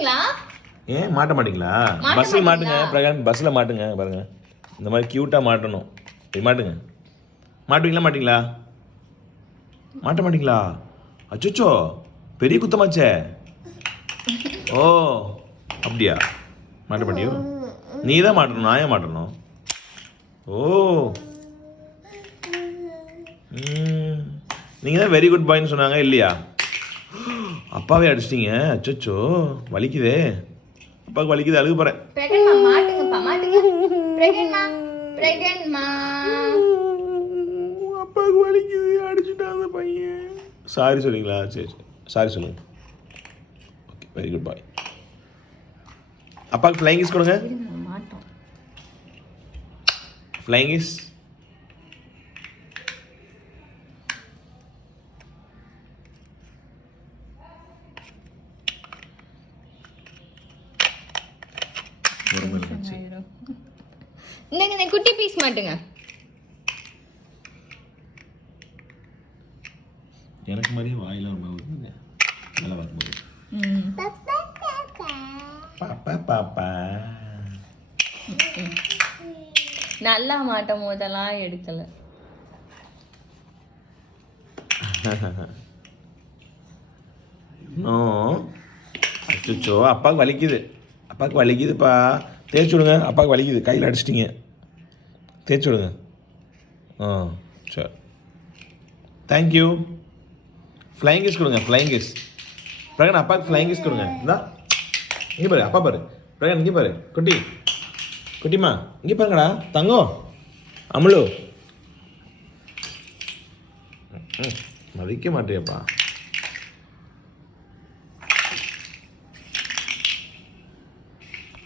மாட்டீங்களா? ஏன் மாட்ட மாட்டீங்களா? பஸ்ஸில் மாட்டுங்க பிரகான், பஸ்ஸில் மாட்டுங்க. பாருங்க இந்த மாதிரி க்யூட்டாக மாட்டணும். இப்படி மாட்டுங்க. மாட்டுவீங்களா மாட்டிங்களா? மாட்ட மாட்டீங்களா? அச்சோ பெரிய குத்தமாச்சே. ஓ அப்படியா? மாட்ட மாட்டியோ? நீ தான் மாட்டணும், நான் ஏன் மாட்டணும்? ஓ நீங்கள் தான் வெரி குட் பாய்ன்னு சொன்னாங்க இல்லையா? அப்பாவே அடிச்சிட்டிங்க. அச்சோ வலிக்குதே. அப்பாவுக்கு வலிக்குது, அழுக போகிறேன். அப்பாவுக்கு வலிக்குது, அடிச்சுட்டாங்க பையன். சாரி சொல்லுங்களா? சரி சரி சாரி சொல்லுங்கள். ஓகே வெரி குட் பாய். அப்பாவுக்கு ஃப்ளைங் கிஸ் கொடுங்க. Flying kiss. இந்த குட்டி பீஸ் மாட்டுங்க. எனக்கு மாதிரியே வாயில ஒரு மாதிரி இருக்குங்க. நல்லா வரும்போது பாப்பா பாப்பா நல்லா மாட்டும் போதெல்லாம் எடுக்கல. அச்சோ அப்பாவுக்கு வலிக்குது. அப்பாவுக்கு வலிக்குதுப்பா. தேய்ச்சி விடுங்க. அப்பாவுக்கு வலிக்குது. கையில் அடிச்சிட்டிங்க. தேய்ச்சி விடுங்க. சரி தேங்க்யூ. ஃப்ளைங் கிஸ் கொடுங்க. Flying kiss. பிரகன் அப்பாவுக்கு ஃப்ளைங் கிஸ் கொடுங்க. இந்தா இங்கே பாரு. அப்பா பாரு. பிரகன் இங்கே பாரு. குட்டி குட்டிமா இங்கே பாருங்கடா. தங்கம் அமுலு மதிக்க மாட்டேப்பா.